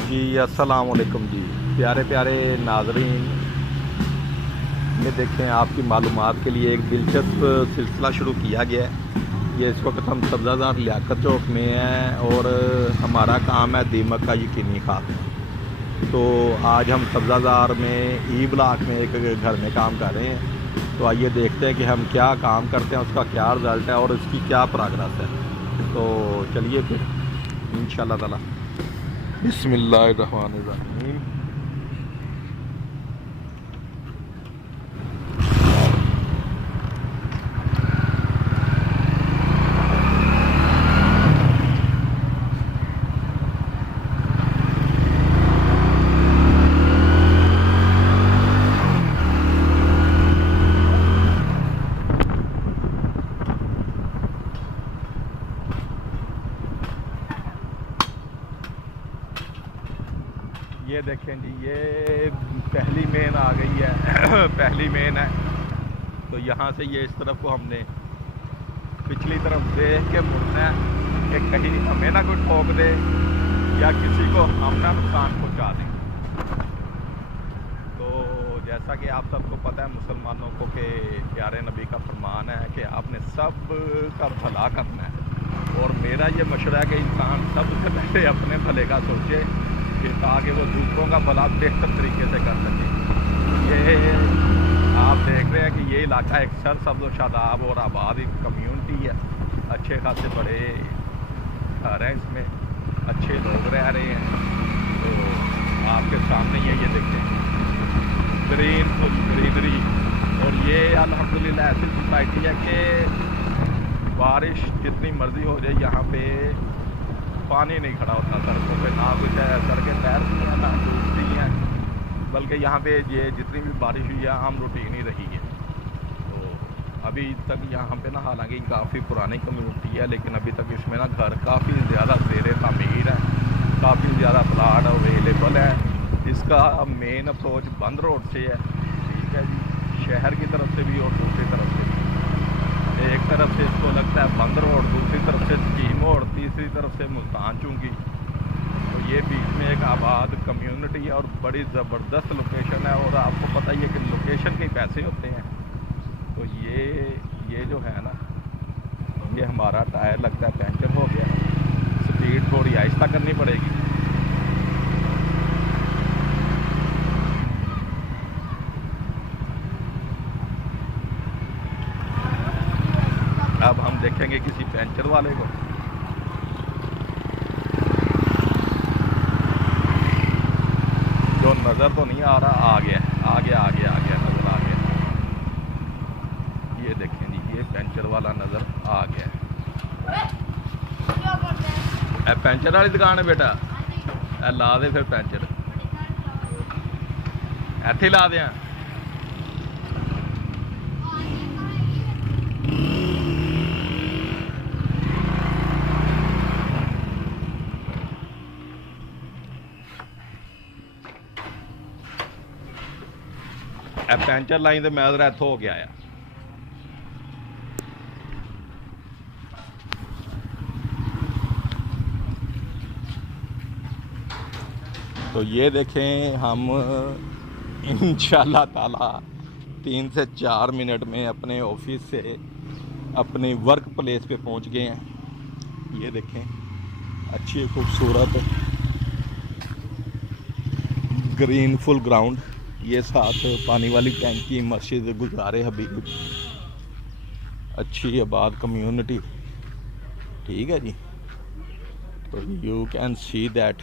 जी अस्सलाम वालेकुम जी। प्यारे प्यारे नाजरीन, ये देखें आपकी मालूमात के लिए एक दिलचस्प सिलसिला शुरू किया गया है। ये इस वक्त हम सब्ज़ादार लियाकत चौक में हैं और हमारा काम है दीमक का यकीनी खात्मा। तो आज हम सब्ज़ादार में ई ब्लॉक में एक घर में काम कर रहे हैं। तो आइए देखते हैं कि हम क्या काम करते हैं, उसका क्या रिज़ल्ट है और उसकी क्या प्रोग्रेस है। तो चलिए फिर इंशाल्लाह ताला बिस्मिल्लाहिर्रहमानिर्रहीम। ये देखें जी, ये पहली मेन आ गई है पहली मेन है। तो यहाँ से ये इस तरफ को हमने पिछली तरफ देख के मुड़ना है कि कहीं हमें ना कोई ठोक दे या किसी को हम ना नुकसान पहुँचा दें। तो जैसा कि आप सबको पता है मुसलमानों को कि प्यारे नबी का फरमान है कि आपने सब का भला करना है। और मेरा ये मशवरा है कि इंसान सबसे पहले अपने भले का सोचे कि ताकि वो दूसरों का भला बेहतर तरीके से कर सके। ये आप देख रहे हैं कि ये इलाका एक सरसब्ज़ शादाब और आबाद एक कम्यूनिटी है। अच्छे खासे बड़े घर हैं, इसमें अच्छे लोग रह रहे हैं। तो आपके सामने ये देखें ग्रीन फुल ग्रीनरी। और ये अल्हम्दुलिल्लाह ऐसी सोसाइटी है कि बारिश जितनी मर्ज़ी हो जाए यहाँ पे पानी नहीं खड़ा होता सड़कों पे, ना कुछ है सड़कें तैरती हैं ना डूबती हैं। बल्कि यहाँ पे ये जितनी भी बारिश हुई है आम रूटीन ही रही है। तो अभी तक यहाँ पे ना, हालांकि काफ़ी पुरानी कम्यूनिटी है, लेकिन अभी तक इसमें ना घर काफ़ी ज़्यादा ज़ेरे तामीर है, काफ़ी ज़्यादा प्लाट अवेलेबल है। इसका मेन अप्रोच बंद रोड से है, ठीक है जी, शहर की तरफ से भी और दूसरी तरफ से भी। एक तरफ से इसको लगता है बंद रोड, दूसरी तरफ से स्कीम और तीसरी तरफ से मुल्तान चुंगी। तो ये बीच में एक आबाद कम्युनिटी है और बड़ी ज़बरदस्त लोकेशन है। और आपको पता ही है कि लोकेशन के पैसे होते हैं। तो ये जो है ना, ये हमारा टायर लगता है पंचर हो गया, स्पीड थोड़ी आहिस्ता करनी पड़ेगी। अब हम देखेंगे किसी पंचर वाले को। जो नज़र तो नहीं आ रहा, आ गया आ गया आ गया आ गया, नज़र आ गया। ये देखें जी, ये पंचर वाला नज़र आ गया। पंचर वाली दुकान है बेटा, ला दे फिर पंचर, इत्थे ला दें। पैंचर लाई तो मैं उधर इत्थों हो गया आया। तो ये देखें, हम इंशाल्लाह ताला 3 से 4 मिनट में अपने ऑफिस से अपने वर्क प्लेस पे पहुंच गए हैं। ये देखें, अच्छी खूबसूरत ग्रीन फुल ग्राउंड, ये साथ पानी वाली टैंकी, मस्जिद गुज़ारे हबीब, अच्छी आबाद कम्युनिटी, ठीक है जी। तो यू कैन सी दैट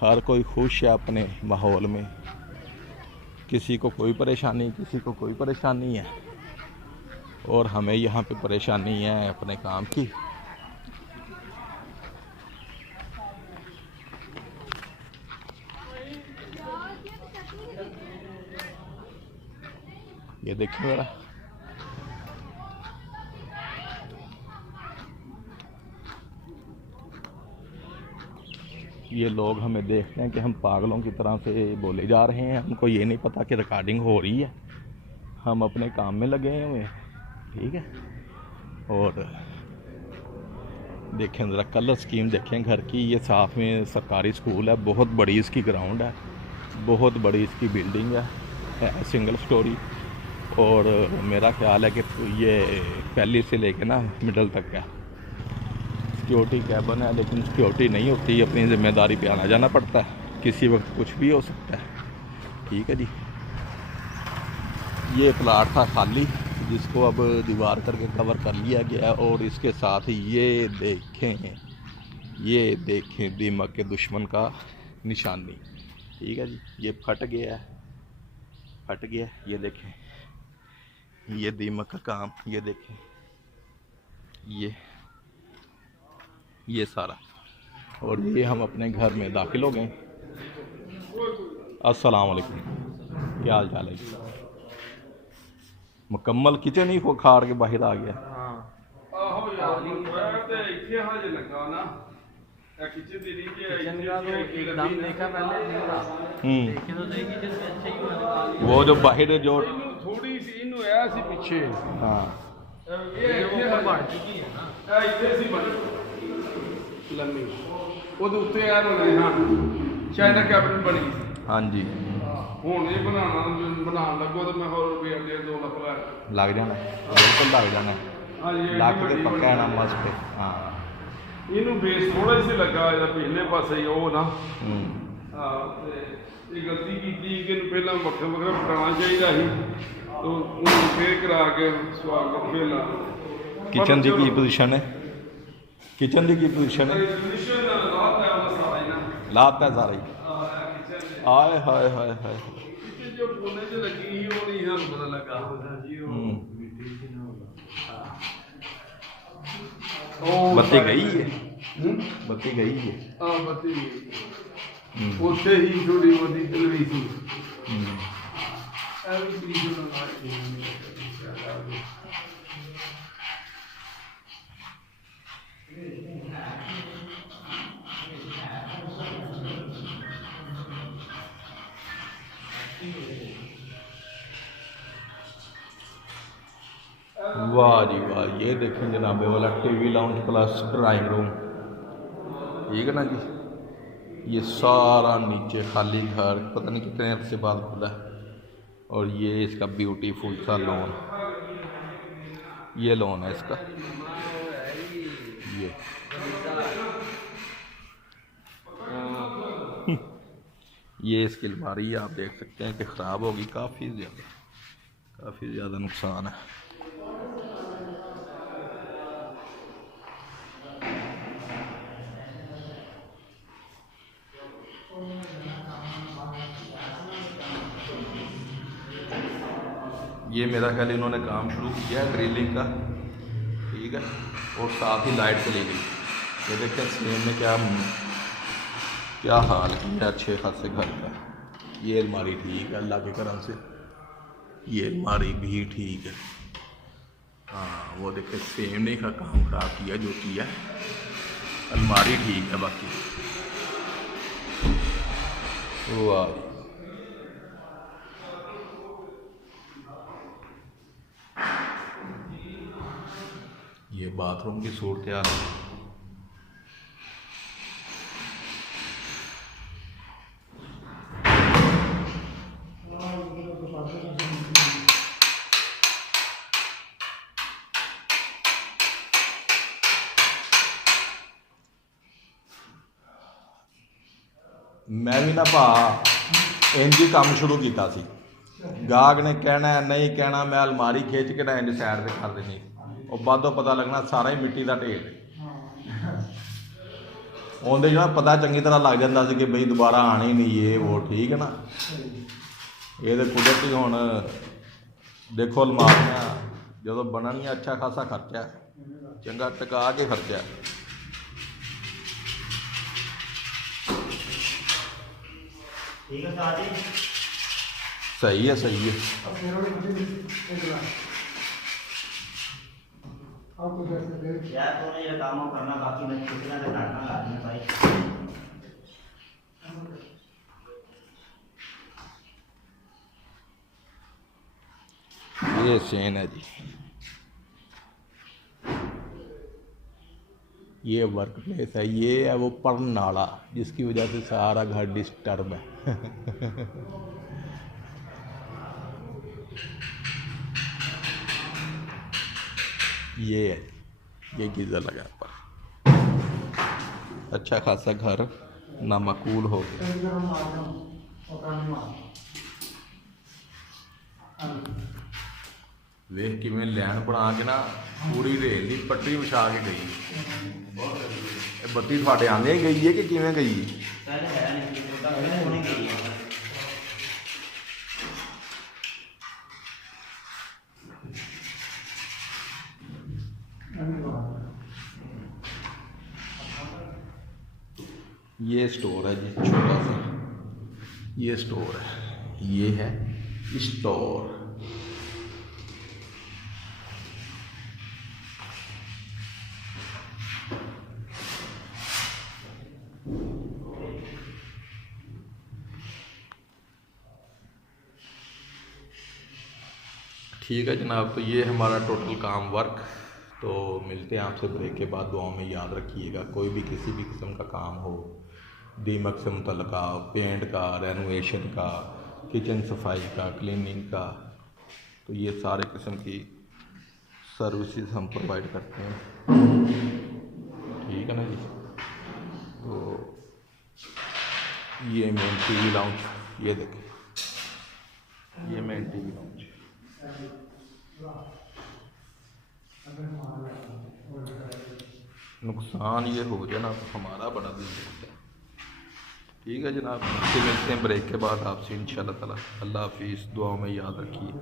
हर कोई खुश है अपने माहौल में, किसी को कोई परेशानी, किसी को कोई परेशानी है। और हमें यहाँ पे परेशानी है अपने काम की। ये देखिए मेरा, ये लोग हमें देखते हैं कि हम पागलों की तरह से बोले जा रहे हैं। हमको ये नहीं पता कि रिकॉर्डिंग हो रही है, हम अपने काम में लगे हुए हैं, ठीक है। और देखें ज़रा कलर स्कीम देखें घर की। ये साथ में सरकारी स्कूल है, बहुत बड़ी इसकी ग्राउंड है, बहुत बड़ी इसकी बिल्डिंग है सिंगल स्टोरी। और मेरा ख्याल है कि ये पहली से लेके ना मिडल तक है। सिक्योरिटी कैबन है, लेकिन सिक्योरिटी नहीं होती, अपनी ज़िम्मेदारी पे आना जाना पड़ता है, किसी वक्त कुछ भी हो सकता है। ठीक है जी। ये प्लाट था खाली, जिसको अब दीवार करके कवर कर लिया गया है। और इसके साथ ही ये देखें दीमक के दुश्मन का निशानी। ठीक है जी। ये फट गया है, ये देखें, ये दीमक का काम, ये देखें, ये सारा। और ये हम अपने घर में दाखिल हो गए। अस्सलाम वालेकुम, क्या हाल चाल है जी? मुकम्मल किचन ही खाड़ के बाहर आ गया। वो जो बाहर जो थोड़ी सी इनू है सी पीछे। हाँ लम्मी ਉਹਦੇ ਉੱਤੇ ਆ ਬਣੀ ਹਾਂ ਚਾਈਨਾ ਕੈਬਿਨਟ ਬਣੀ ਸੀ। हाँ जी, ਹੁਣ ਇਹ ਬਣਾਉਣ ਲੱਗੋ ਤੇ ਮੈਂ ਹੋਰ ਰੁਪਏ 2 ਲੱਖ ਲੈ लग जाना, बिल्कुल लग जाना, ਹਾਂ ਜੀ लग के पक्का है ना मस्त। हाँ ਇਹਨੂੰ ਬੇਸ ਥੋੜਾ ਹੀ ਸੀ ਲੱਗਾ ਜਿਹੜਾ ਪਿਛਲੇ ਪਾਸੇ ਹੀ ਉਹ ਨਾ हम्म। ਹਾਂ ਤੇ ਇਹ ਗਲਤੀ ਕੀਤੀ ਕਿ ਇਹਨੂੰ ਪਹਿਲਾਂ ਵੱਖਰਾ ਪਟਾਉਣਾ ਚਾਹੀਦਾ ਸੀ तो ਉਹਨੂੰ ਫੇਰ ਕਰਾ ਕੇ ਸਵਾਗਤ ਫੇਰ ਲਾ किचन की पोजीशन है, किचन की पोजीशन है, लाता है सारा ही। आए हाय हाय हाय। जो कोने च लगी ही वो नहीं ਸਾਨੂੰ ਪਤਾ ਲੱਗਾ ਜੀ ਉਹ बत्ती गई है, बत्ती गई है। हाँ बत्ती ਉੱਥੇ ਹੀ ਥੋੜੀ ਬਹੁਤੀ ਚਲਵੀ ਸੀ। वाह जी वाह, ये देखें जनाबे वाला TV lounge plus drawing room. ठीक है ना जी। ये सारा नीचे खाली घर, पता नहीं कितने अर्से बाद खुला है। और ये इसका ब्यूटीफुल सा लॉन, ये लॉन है इसका। ये इसकी अलमारी आप देख सकते हैं कि ख़राब होगी, काफ़ी ज़्यादा नुकसान है। ये मेरा ख्याल इन्होंने काम शुरू किया है ड्रिलिंग का। ठीक है। और साथ ही लाइट चली गई। ये देखते हैं सेम ने क्या हाल किया अच्छे खासे घर का। ये अलमारी ठीक है अल्लाह के करम से, ये अलमारी भी ठीक है। हाँ वो देखे सेम ने का काम ख़राब किया जो किया, अलमारी ठीक है बाकी। वाह, ये बाथरूम की सूरत हाल है। मैं भी ना भा इंज ही काम शुरू किया सी। गाहक ने कहना नहीं कहना, मैं अलमारी खिंच के ना इंज साइड से कर देनी, और बादों पता लगना सारा ही मिट्टी का ढेर। आंदे जो पता चंगी तरह लग जाता कि बई दोबारा आना ही नहीं, ये वो ठीक है ना। ये तो कुदरती हुण देखो अलमारियाँ जो बननियाँ अच्छा खासा खर्चा है, चंगा टिका के खर्चा। सही है सही है। यार तो ये काम करना बाकी मैं कितना से काटना लाजमी भाई। ये सीन है जी, ये वर्क प्लेस है, ये है वो पर्न नाला जिसकी वजह से सारा घर डिस्टर्ब है। ये है, ये गीज़र लगा पर अच्छा खासा घर नामकूल हो गया। वेख किवें लैन बना के ना पूरी रेल की पट्टी विछा के गई। बत्ती थोड़े आंदे ही गई है कि किवें गई? पहले है नहीं होने गई है। ये स्टोर है जी, छोटा सा ये स्टोर है, ये है स्टोर। ठीक है जनाब, तो ये हमारा टोटल काम वर्क। तो मिलते हैं आपसे ब्रेक के बाद। दुआओं में याद रखिएगा, कोई भी किसी भी किस्म का काम हो, दीमक से मुतल्लिका, पेंट का, रेनोवेशन का, किचन सफाई का, क्लीनिंग का, तो ये सारे किस्म की सर्विसेज हम प्रोवाइड करते हैं। ठीक है ना जी। तो ये मेन टीवी लाउंज, ये देखें, ये मेन टीवी लाउंज। नुकसान ये हो गया ना तो हमारा बड़ा दिल दुखता है। ठीक है जनाब, फिर मिलते हैं ब्रेक के बाद आपसे इंशाल्लाह ताला। अल्लाह हाफिज़, दुआओं में याद रखिए।